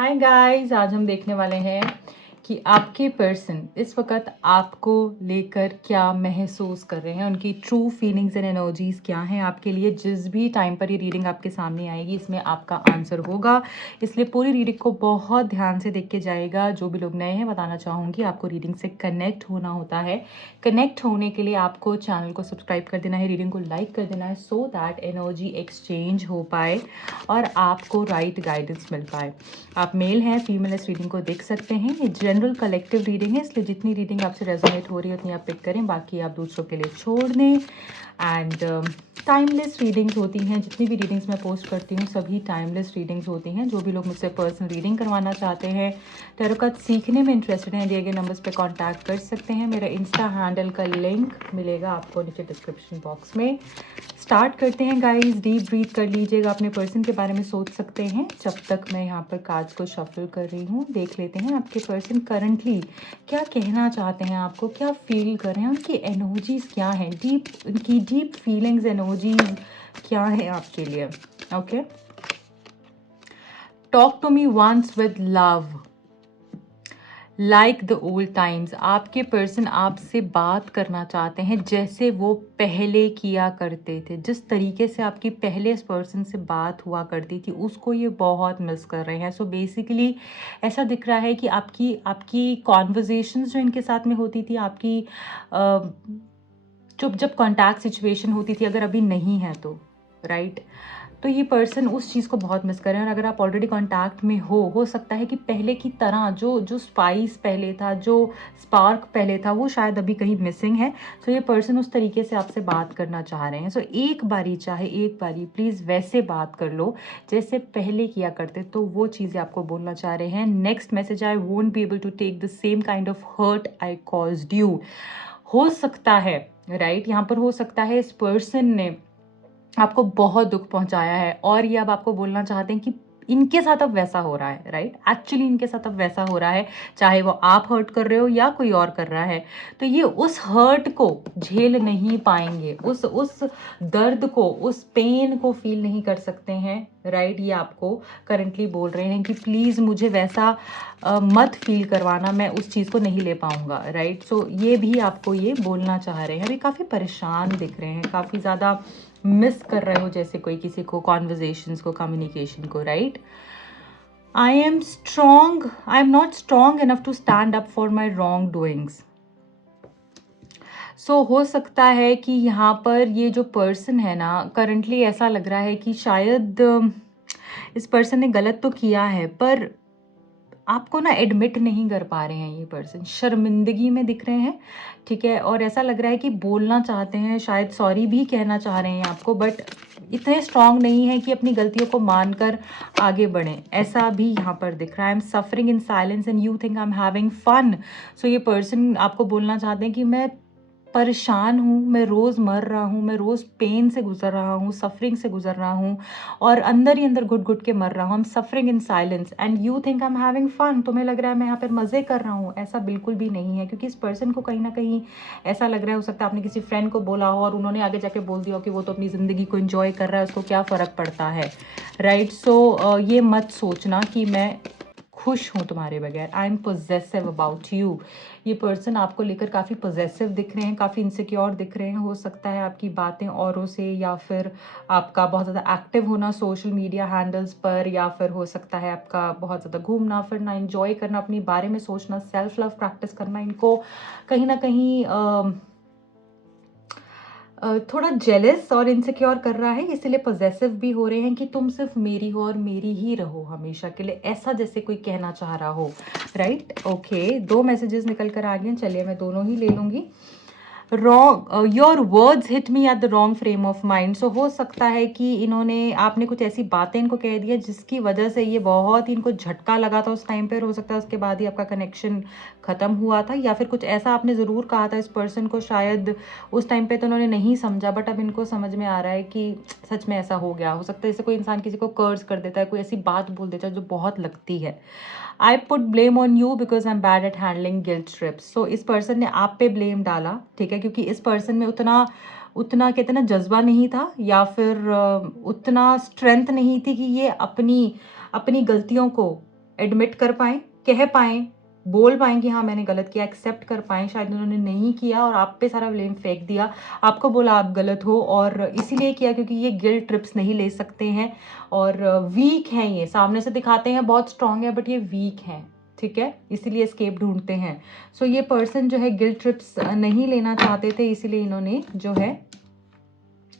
Hi guys, आज हम देखने वाले हैं कि आपके पर्सन इस वक्त आपको लेकर क्या महसूस कर रहे हैं, उनकी ट्रू फीलिंग्स एंड एनर्जीज क्या हैं आपके लिए। जिस भी टाइम पर ये रीडिंग आपके सामने आएगी इसमें आपका आंसर होगा, इसलिए पूरी रीडिंग को बहुत ध्यान से देख के जाएगा। जो भी लोग नए हैं बताना चाहूँगी, आपको रीडिंग से कनेक्ट होना होता है। कनेक्ट होने के लिए आपको चैनल को सब्सक्राइब कर देना है, रीडिंग को लाइक कर देना है, सो दैट एनर्जी एक्सचेंज हो पाए और आपको राइट गाइडेंस मिल पाए। आप मेल हैं फीमेल, इस रीडिंग को देख सकते हैं। ये जनरल कलेक्टिव रीडिंग है, इसलिए जितनी रीडिंग आपसे रेजोनेट हो रही है उतनी आप पिक करें, बाकी आप दूसरों के लिए छोड़ दें। एंड टाइमलेस रीडिंग्स होती हैं, जितनी भी रीडिंग्स मैं पोस्ट करती हूँ सभी टाइमलेस रीडिंग्स होती हैं। जो भी लोग मुझसे पर्सनल रीडिंग करवाना चाहते हैं, टैरो कार्ड सीखने में इंटरेस्टेड हैं, दिए गए नंबर्स पे कांटेक्ट कर सकते हैं। मेरा इंस्टा हैंडल का लिंक मिलेगा आपको नीचे डिस्क्रिप्शन बॉक्स में। स्टार्ट करते हैं गाइस, डीप ब्रीथ कर लीजिएगा, अपने पर्सन के बारे में सोच सकते हैं जब तक मैं यहाँ पर कार्ड्स को शफल कर रही हूँ। देख लेते हैं आपके पर्सन करंटली क्या कहना चाहते हैं, आपको क्या फील कर रहे हैं, उनकी एनर्जीज क्या हैं, उनकी डीप फीलिंग्स एनर्जीज क्या है आपके लिए। Okay, talk to me once with love like the old times. आपके पर्सन आपसे बात करना चाहते हैं जैसे वो पहले किया करते थे। जिस तरीके से आपकी पहले इस पर्सन से बात हुआ करती थी उसको ये बहुत मिस कर रहे हैं। सो बेसिकली ऐसा दिख रहा है कि आपकी आपकी कॉन्वर्जेशंस जो इनके साथ में होती थी, आपकी जब कॉन्टैक्ट सिचुएशन होती थी, अगर अभी नहीं है तो राइट, तो ये पर्सन उस चीज़ को बहुत मिस कर रहे हैं। और अगर आप ऑलरेडी कांटेक्ट में हो सकता है कि पहले की तरह जो स्पाइस पहले था, जो स्पार्क पहले था, वो शायद अभी कहीं मिसिंग है। सो ये पर्सन उस तरीके से आपसे बात करना चाह रहे हैं। सो एक बारी प्लीज़ वैसे बात कर लो जैसे पहले किया करते, तो वो चीज़ें आपको बोलना चाह रहे हैं। Next message, I won't be able to take the same kind of hurt I caused you. हो सकता है राइट, यहाँ पर हो सकता है इस पर्सन ने आपको बहुत दुख पहुंचाया है और ये अब आपको बोलना चाहते हैं कि इनके साथ अब वैसा हो रहा है। राइट, एक्चुअली इनके साथ अब वैसा हो रहा है, चाहे वो आप हर्ट कर रहे हो या कोई और कर रहा है, तो ये उस हर्ट को झेल नहीं पाएंगे, उस दर्द को, उस पेन को फील नहीं कर सकते हैं। राइट, ये आपको करंटली बोल रहे हैं कि प्लीज़ मुझे वैसा मत फील करवाना, मैं उस चीज़ को नहीं ले पाऊंगा। राइट, सो ये भी आपको ये बोलना चाह रहे हैं। अभी काफ़ी परेशान दिख रहे हैं, काफ़ी ज़्यादा मिस कर रहे हो जैसे कोई किसी को, कॉन्वर्जेशंस को, कम्युनिकेशन को। Right, I am not strong enough to stand up for my wrong doings. So हो सकता है कि यहाँ पर ये जो पर्सन है ना, करंटली ऐसा लग रहा है कि शायद इस पर्सन ने गलत तो किया है पर आपको ना एडमिट नहीं कर पा रहे हैं। ये पर्सन शर्मिंदगी में दिख रहे हैं, ठीक है, और ऐसा लग रहा है कि बोलना चाहते हैं, शायद सॉरी भी कहना चाह रहे हैं आपको, बट इतने स्ट्रांग नहीं है कि अपनी गलतियों को मानकर आगे बढ़ें। ऐसा भी यहाँ पर दिख रहा है। I am suffering in silence and you think I am having fun. So ये पर्सन आपको बोलना चाहते हैं कि मैं परेशान हूँ, मैं रोज़ मर रहा हूँ, मैं रोज़ पेन से गुजर रहा हूँ, सफरिंग से गुजर रहा हूँ और अंदर ही अंदर घुट घुट के मर रहा हूँ। I am suffering in silence and you think I am having fun. तुम्हें लग रहा है मैं यहाँ पर मज़े कर रहा हूँ, ऐसा बिल्कुल भी नहीं है। क्योंकि इस पर्सन को कहीं ना कहीं ऐसा लग रहा है, हो सकता है आपने किसी फ्रेंड को बोला हो और उन्होंने आगे जाके बोल दिया हो कि वो तो अपनी ज़िंदगी को इन्जॉय कर रहा है, उसको क्या फ़र्क पड़ता है। राइट, सो ये मत सोचना कि मैं खुश हूँ तुम्हारे बगैर। I am possessive about you. ये पर्सन आपको लेकर काफ़ी पोजेसिव दिख रहे हैं, काफ़ी इनसिक्योर दिख रहे हैं। हो सकता है आपकी बातें औरों से, या फिर आपका बहुत ज़्यादा एक्टिव होना सोशल मीडिया हैंडल्स पर, या फिर हो सकता है आपका बहुत ज़्यादा घूमना फिरना, इंजॉय करना, अपने बारे में सोचना, सेल्फ लव प्रैक्टिस करना, इनको कहीं ना कहीं थोड़ा जेलस और इनसिक्योर कर रहा है। इसलिए पॉजेसिव भी हो रहे हैं कि तुम सिर्फ मेरी हो और मेरी ही रहो हमेशा के लिए, ऐसा जैसे कोई कहना चाह रहा हो। राइट, ओके, 2 मैसेजेस निकल कर आ गए, चलिए मैं दोनों ही ले लूँगी। Wrong, your words hit me at the wrong frame of mind. So हो सकता है कि आपने कुछ ऐसी बातें इनको कह दिया जिसकी वजह से ये बहुत ही इनको झटका लगा था उस टाइम पर। हो सकता है उसके बाद ही आपका कनेक्शन ख़त्म हुआ था, या फिर कुछ ऐसा आपने ज़रूर कहा था इस पर्सन को, शायद उस टाइम पे तो उन्होंने नहीं समझा, बट अब इनको समझ में आ रहा है कि सच में ऐसा हो गया। हो सकता है जैसे कोई इंसान किसी को कर्ज कर देता है, कोई ऐसी बात बोल देता है जो बहुत लगती है। I put blame on you because I am bad at handling guilt trips. So इस पर्सन ने आप पे ब्लेम डाला, ठीक है, क्योंकि इस पर्सन में उतना उतना कहते ना जज्बा नहीं था, या फिर उतना स्ट्रेंथ नहीं थी कि ये अपनी अपनी गलतियों को एडमिट कर पाएँ, कह पाएँ, बोल पाएँ कि हाँ मैंने गलत किया, एक्सेप्ट कर पाएँ। शायद उन्होंने नहीं किया और आप पे सारा ब्लेम फेंक दिया, आपको बोला आप गलत हो और इसीलिए किया क्योंकि ये गिल्ट ट्रिप्स नहीं ले सकते हैं और वीक हैं ये, सामने से दिखाते हैं बहुत स्ट्रांग है बट ये वीक हैं, ठीक है, इसीलिए एस्केप ढूंढते हैं। सो ये पर्सन जो है गिल्ट ट्रिप्स नहीं लेना चाहते थे, इसीलिए इन्होंने जो है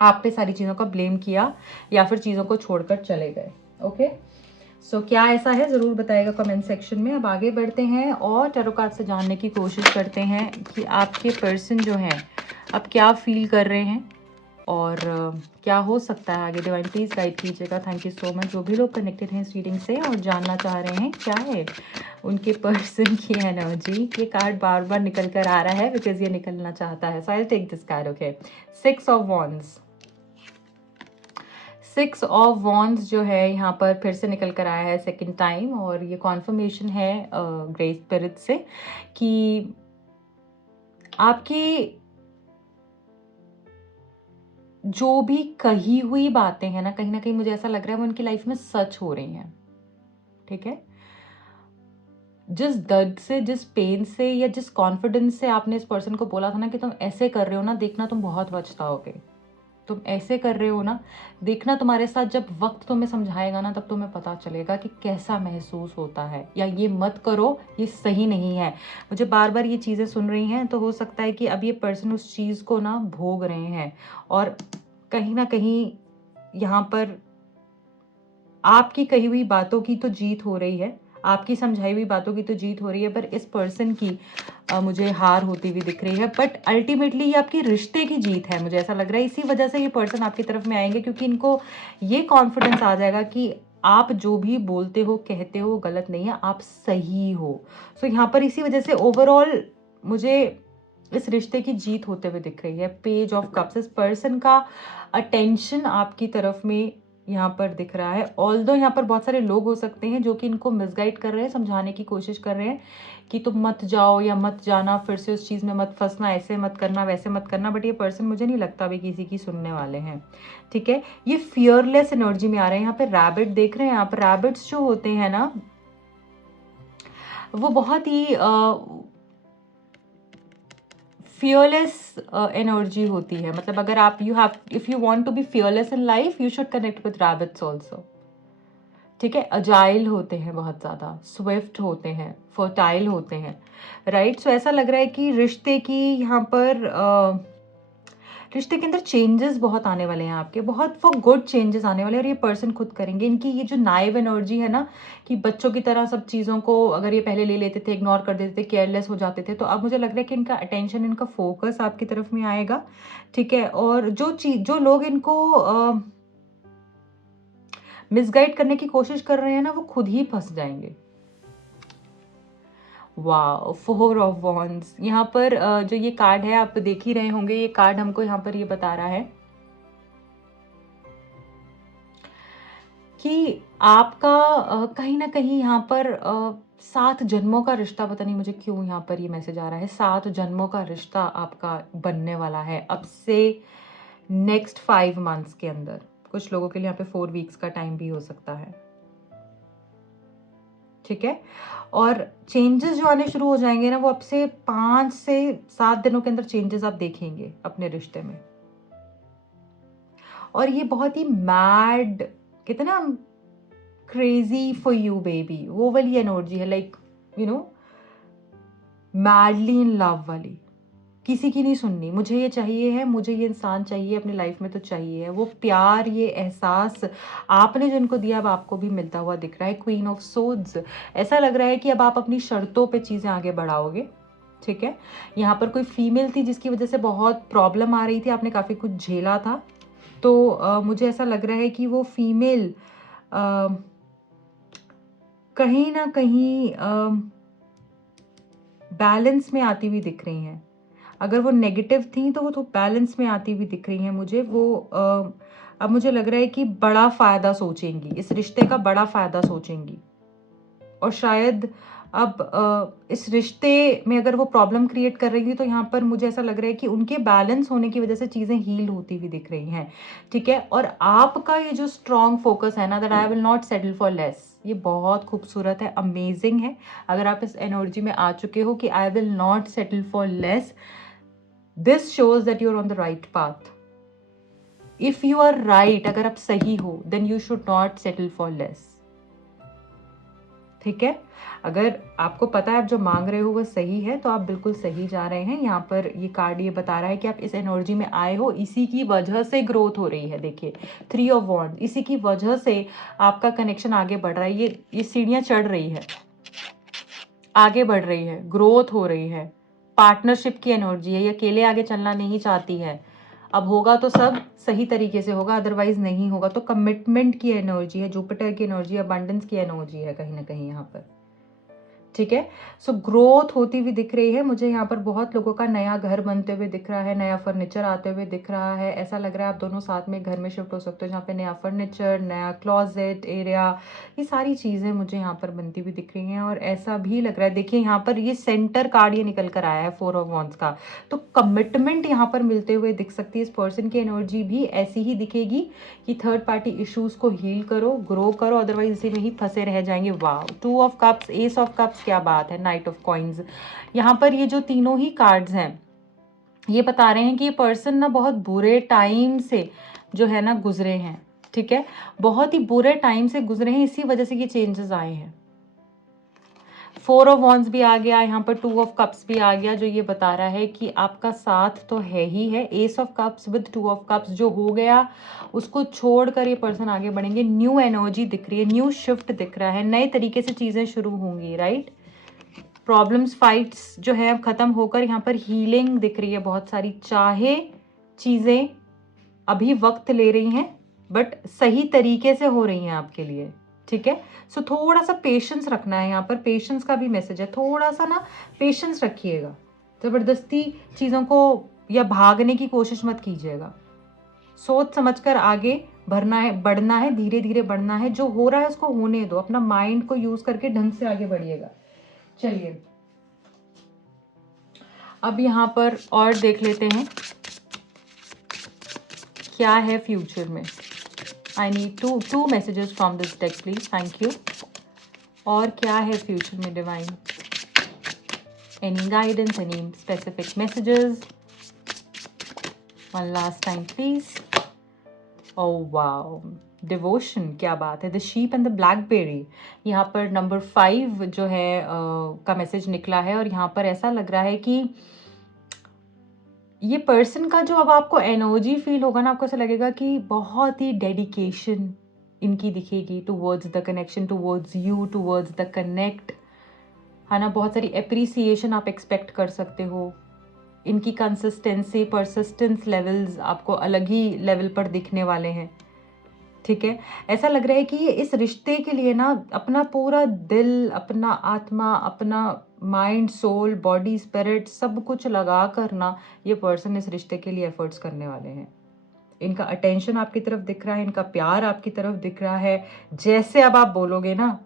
आप पे सारी चीज़ों का ब्लेम किया या फिर चीज़ों को छोड़कर चले गए। ओके, सो क्या ऐसा है ज़रूर बताइएगा कमेंट सेक्शन में। अब आगे बढ़ते हैं और टैरो कार्ड से जानने की कोशिश करते हैं कि आपके पर्सन जो हैं अब क्या फील कर रहे हैं और क्या हो सकता है आगे। डिवाइन प्लीज गाइड कीजिएगा। Thank you so much. जो भी लोग कनेक्टेड हैं इस रीडिंग से और जानना चाह रहे हैं क्या है उनके पर्सन की एनर्जी, ये कार्ड बार बार निकल कर आ रहा है बिकॉज ये निकलना चाहता है। So I will take this card. Okay, 6 of wands, 6 of wands जो है यहाँ पर फिर से निकल कर आया है सेकंड टाइम और ये कॉन्फर्मेशन है ग्रे स्पिरिट से कि आपकी जो भी कही हुई बातें हैं ना कहीं मुझे ऐसा लग रहा है वो उनकी लाइफ में सच हो रही हैं, ठीक है। जिस दर्द से, जिस पेन से या जिस कॉन्फिडेंस से आपने इस पर्सन को बोला था ना कि तुम ऐसे कर रहे हो ना, देखना तुम बहुत पछताओगे, तुम ऐसे कर रहे हो ना, देखना तुम्हारे साथ जब वक्त तुम्हें समझाएगा ना तब तुम्हें पता चलेगा कि कैसा महसूस होता है, या ये मत करो, ये सही नहीं है। मुझे बार बार ये चीज़ें सुन रही हैं तो हो सकता है कि अब ये पर्सन उस चीज़ को ना भोग रहे हैं और कहीं ना कहीं यहाँ पर आपकी कही हुई बातों की तो जीत हो रही है, आपकी समझाई हुई बातों की तो जीत हो रही है, पर इस पर्सन की मुझे हार होती हुई दिख रही है। बट अल्टीमेटली ये आपके रिश्ते की जीत है, मुझे ऐसा लग रहा है। इसी वजह से ये पर्सन आपकी तरफ में आएंगे क्योंकि इनको ये कॉन्फिडेंस आ जाएगा कि आप जो भी बोलते हो कहते हो गलत नहीं है, आप सही हो। सो यहाँ पर इसी वजह से ओवरऑल मुझे इस रिश्ते की जीत होते हुए दिख रही है। पेज ऑफ कप्स, इस पर्सन का अटेंशन आपकी तरफ में यहाँ पर दिख रहा है। ऑल्दो यहाँ पर बहुत सारे लोग हो सकते हैं जो कि इनको मिसगाइड कर रहे हैं, समझाने की कोशिश कर रहे हैं कि तुम मत जाओ या मत जाना, फिर से उस चीज़ में मत फंसना, ऐसे मत करना, वैसे मत करना। बट ये पर्सन मुझे नहीं लगता अभी किसी की सुनने वाले हैं, ठीक है। ये फियरलेस एनर्जी में आ रहे हैं। यहाँ पे रैबिट देख रहे हैं आप, रैबिट्स जो होते हैं ना वो बहुत ही फियरलेस एनर्जी होती है। मतलब अगर आप if you want to be fearless in life you should connect with rabbits also, ठीक है। अजाइल होते हैं, बहुत ज़्यादा स्विफ्ट होते हैं, फर्टाइल होते हैं, राइट। सो ऐसा लग रहा है कि रिश्ते की यहाँ पर रिश्ते के अंदर चेंजेस बहुत आने वाले हैं आपके, बहुत वो गुड चेंजेस आने वाले हैं और ये पर्सन खुद करेंगे। इनकी ये जो नाइव एनर्जी है ना कि बच्चों की तरह सब चीज़ों को अगर ये पहले ले लेते थे, इग्नोर कर देते थे, केयरलेस हो जाते थे, तो अब मुझे लग रहा है कि इनका अटेंशन, इनका फोकस आपकी तरफ में आएगा, ठीक है। और जो लोग इनको मिसगाइड करने की कोशिश कर रहे हैं ना वो खुद ही फंस जाएंगे। वाह, 4 ऑफ वॉन्ड्स। यहाँ पर जो ये कार्ड है आप देख ही रहे होंगे, ये कार्ड हमको यहाँ पर ये बता रहा है कि आपका कहीं ना कहीं यहाँ पर 7 जन्मों का रिश्ता, पता नहीं मुझे क्यों यहाँ पर ये मैसेज आ रहा है, 7 जन्मों का रिश्ता आपका बनने वाला है अब से नेक्स्ट 5 मंथ्स के अंदर। कुछ लोगों के लिए यहाँ पे 4 वीक्स का टाइम भी हो सकता है, ठीक है। और चेंजेस जो आने शुरू हो जाएंगे ना वो अब से 5 से 7 दिनों के अंदर चेंजेस आप देखेंगे अपने रिश्ते में। और ये बहुत ही मैड, कहते ना क्रेजी फॉर यू बेबी, वो वाली एनर्जी है, like you know madly in love वाली। किसी की नहीं सुननी, मुझे ये चाहिए है, मुझे ये इंसान चाहिए अपनी लाइफ में तो चाहिए है। वो प्यार, ये एहसास आपने जो इनको दिया अब आपको भी मिलता हुआ दिख रहा है। क्वीन ऑफ सोड्स, ऐसा लग रहा है कि अब आप अपनी शर्तों पे चीज़ें आगे बढ़ाओगे, ठीक है। यहाँ पर कोई फीमेल थी जिसकी वजह से बहुत प्रॉब्लम आ रही थी, आपने काफ़ी कुछ झेला था, तो मुझे ऐसा लग रहा है कि वो फीमेल कहीं ना कहीं बैलेंस में आती हुई दिख रही हैं। अगर वो नेगेटिव थी तो वो तो बैलेंस में आती हुई दिख रही हैं मुझे। वो अब मुझे लग रहा है कि बड़ा फ़ायदा सोचेंगी, इस रिश्ते का बड़ा फ़ायदा सोचेंगी। और शायद अब इस रिश्ते में अगर वो प्रॉब्लम क्रिएट कर रही थी तो यहाँ पर मुझे ऐसा लग रहा है कि उनके बैलेंस होने की वजह से चीज़ें हील होती हुई दिख रही हैं, ठीक है। और आपका ये जो स्ट्रॉन्ग फोकस है ना, that I will not settle for less, ये बहुत खूबसूरत है, अमेजिंग है। अगर आप इस एनर्जी में आ चुके हो कि I will not settle for less, this shows that you are on the right path. If you are right, अगर आप सही हो, then you should not settle for less. ठीक है, अगर आपको पता है आप जो मांग रहे हो वो सही है, तो आप बिल्कुल सही जा रहे हैं। यहाँ पर ये कार्ड ये बता रहा है कि आप इस एनर्जी में आए हो, इसी की वजह से ग्रोथ हो रही है। देखिए 3 ऑफ वॉन्ड, इसी की वजह से आपका कनेक्शन आगे बढ़ रहा है। ये सीढ़ियाँ चढ़ रही है, आगे बढ़ रही है, ग्रोथ हो रही है। पार्टनरशिप की एनर्जी है, ये अकेले आगे चलना नहीं चाहती है। अब होगा तो सब सही तरीके से होगा, अदरवाइज नहीं होगा। तो कमिटमेंट की एनर्जी है, जुपिटर की एनर्जी, अबंडेंस की एनर्जी है कहीं ना कहीं यहाँ पर। ठीक है, सो ग्रोथ होती हुई दिख रही है मुझे। यहाँ पर बहुत लोगों का नया घर बनते हुए दिख रहा है, नया फर्नीचर आते हुए दिख रहा है। ऐसा लग रहा है आप दोनों साथ में घर में शिफ्ट हो सकते हो, जहाँ पे नया फर्नीचर, नया क्लॉजेट एरिया, ये सारी चीज़ें मुझे यहाँ पर बनती हुई दिख रही हैं। और ऐसा भी लग रहा है, देखिए यहाँ पर ये सेंटर कार्ड ये निकल कर आया है 4 ऑफ वॉन्ड्स का, तो कमिटमेंट यहाँ पर मिलते हुए दिख सकती है। इस पर्सन की एनर्जी भी ऐसी ही दिखेगी कि थर्ड पार्टी इश्यूज को हील करो, ग्रो करो, अदरवाइज इसी में ही फंसे रह जाएंगे। वाह, 2 of cups, S of cups, क्या बात है, नाइट ऑफ कॉइन्स। यहाँ पर ये जो तीनों ही कार्ड्स हैं ये बता रहे हैं कि ये पर्सन ना बहुत बुरे टाइम से जो है ना गुजरे हैं। ठीक है, बहुत ही बुरे टाइम से गुजरे हैं, इसी वजह से ये चेंजेस आए हैं। 4 ऑफ वॉन्ड्स भी आ गया, यहाँ पर 2 ऑफ कप्स भी आ गया, जो ये बता रहा है कि आपका साथ तो है ही है। S of cups with 2 of cups, जो हो गया उसको छोड़कर ये पर्सन आगे बढ़ेंगे। न्यू एनर्जी दिख रही है, न्यू शिफ्ट दिख रहा है, नए तरीके से चीज़ें शुरू होंगी। राइट, प्रॉब्लम्स फाइट्स जो है अब खत्म होकर यहाँ पर हीलिंग दिख रही है बहुत सारी। चाहे चीज़ें अभी वक्त ले रही हैं, बट सही तरीके से हो रही हैं आपके लिए। ठीक है, सो थोड़ा सा पेशेंस रखना है। यहाँ पर पेशेंस का भी मैसेज है, थोड़ा सा ना पेशेंस रखिएगा, जबरदस्ती चीज़ों को या भागने की कोशिश मत कीजिएगा। सोच समझकर आगे बढ़ना है, धीरे धीरे बढ़ना है। जो हो रहा है उसको होने दो, अपना माइंड को यूज करके ढंग से आगे बढ़िएगा। चलिए अब यहाँ पर और देख लेते हैं क्या है फ्यूचर में। I need two messages from this deck please, thank you. और क्या है फ्यूचर में divine, any guidance, any specific messages, one last time please. Oh wow, devotion, क्या बात है। The sheep and the blackberry, यहाँ पर नंबर 5 जो है का मैसेज निकला है। और यहाँ पर ऐसा लग रहा है कि ये पर्सन का जो अब आपको एनर्जी फील होगा ना, आपको ऐसा लगेगा कि बहुत ही डेडिकेशन इनकी दिखेगी towards the connection, towards you, towards the connect, है ना। बहुत सारी एप्रिसिएशन आप एक्सपेक्ट कर सकते हो। इनकी कंसिस्टेंसी, परसिस्टेंस लेवल्स आपको अलग ही लेवल पर दिखने वाले हैं। ठीक है, ऐसा लग रहा है कि ये इस रिश्ते के लिए ना अपना पूरा दिल, अपना आत्मा, अपना माइंड, सोल, बॉडी, स्पिरिट सब कुछ लगा कर ना ये पर्सन इस रिश्ते के लिए एफर्ट्स करने वाले हैं। इनका अटेंशन आपकी तरफ दिख रहा है, इनका प्यार आपकी तरफ दिख रहा है। जैसे अब आप बोलोगे ना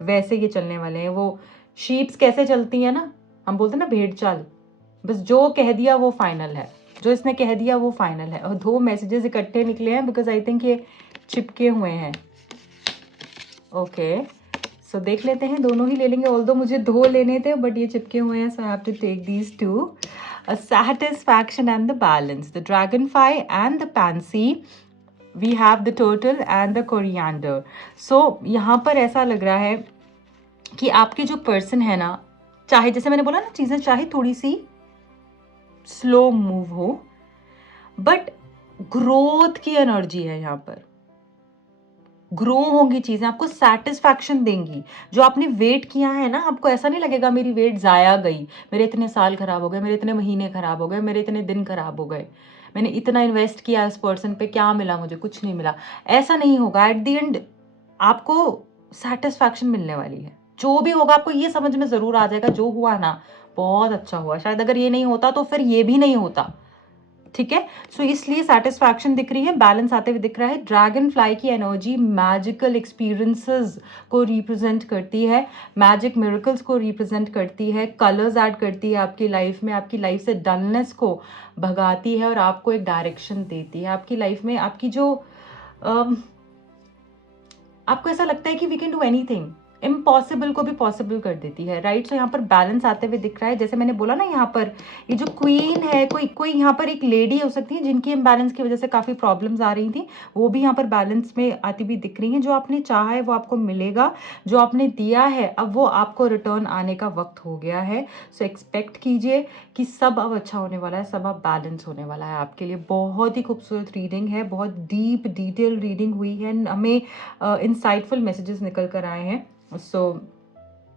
वैसे ये चलने वाले हैं। वो शीप्स कैसे चलती हैं ना, हम बोलते हैं ना भेड़ चाल, बस जो कह दिया वो फाइनल है, जो इसने कह दिया वो फाइनल है। और 2 मैसेजेस इकट्ठे निकले हैं बिकॉज आई थिंक ये चिपके हुए हैं। ओके, सो देख लेते हैं, दोनों ही ले लेंगे। ऑल्दो मुझे 2 लेने थे बट ये चिपके हुए हैं, so I have to take these 2। A satisfaction and the balance, the dragonfly and the pansy, we have the turtle and the coriander. So यहाँ पर ऐसा लग रहा है कि आपके जो पर्सन है ना, चाहे जैसे मैंने बोला ना चीज़ें चाहे थोड़ी सी स्लो मूव हो, बट ग्रोथ की एनर्जी है यहाँ पर। ग्रो होंगी चीज़ें, आपको सेटिस्फैक्शन देंगी। जो आपने वेट किया है ना, आपको ऐसा नहीं लगेगा मेरी वेट ज़ाया गई, मेरे इतने साल खराब हो गए, मेरे इतने महीने खराब हो गए, मेरे इतने दिन खराब हो गए, मैंने इतना इन्वेस्ट किया इस पर्सन पे, क्या मिला मुझे, कुछ नहीं मिला। ऐसा नहीं होगा। एट द एंड आपको सेटिस्फैक्शन मिलने वाली है। जो भी होगा आपको ये समझ में ज़रूर आ जाएगा, जो हुआ ना बहुत अच्छा हुआ, शायद अगर ये नहीं होता तो फिर ये भी नहीं होता। ठीक है, सो इसलिए सेटिस्फैक्शन दिख रही है, बैलेंस आते हुए दिख रहा है। ड्रैगन फ्लाई की एनर्जी मैजिकल एक्सपीरियंसेस को रिप्रेजेंट करती है, मैजिक मिरेकल्स को रिप्रेजेंट करती है, कलर्स ऐड करती है आपकी लाइफ में, आपकी लाइफ से डलनेस को भगाती है और आपको एक डायरेक्शन देती है। आपकी लाइफ में आपकी जो आपको ऐसा लगता है कि we can do anything, impossible को भी पॉसिबल कर देती है, राइट। सो यहाँ पर बैलेंस आते हुए दिख रहा है। जैसे मैंने बोला ना, यहाँ पर ये जो क्वीन है, कोई कोई यहाँ पर एक लेडी हो सकती है जिनकी इम्बैलेंस की वजह से काफ़ी प्रॉब्लम्स आ रही थी, वो भी यहाँ पर बैलेंस में आती हुई दिख रही हैं। जो आपने चाहा है वो आपको मिलेगा, जो आपने दिया है अब वो आपको रिटर्न आने का वक्त हो गया है। सो एक्सपेक्ट कीजिए कि सब अब अच्छा होने वाला है, सब अब बैलेंस होने वाला है आपके लिए। बहुत ही खूबसूरत रीडिंग है, बहुत डीप डिटेल रीडिंग हुई है, हमें इंसाइटफुल मैसेजेस निकल कर आए हैं। So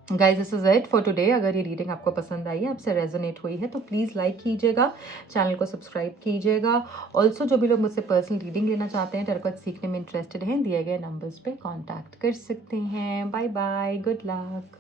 guys, this is it for today. अगर ये रीडिंग आपको पसंद आई है, आपसे रेजोनेट हुई है, तो प्लीज़ लाइक कीजिएगा, चैनल को सब्सक्राइब कीजिएगा। ऑल्सो जो भी लोग मुझसे पर्सनल रीडिंग लेना चाहते हैं, टैरो सीखने में इंटरेस्टेड हैं, दिए गए नंबर्स पे कांटेक्ट कर सकते हैं। Bye bye, good luck.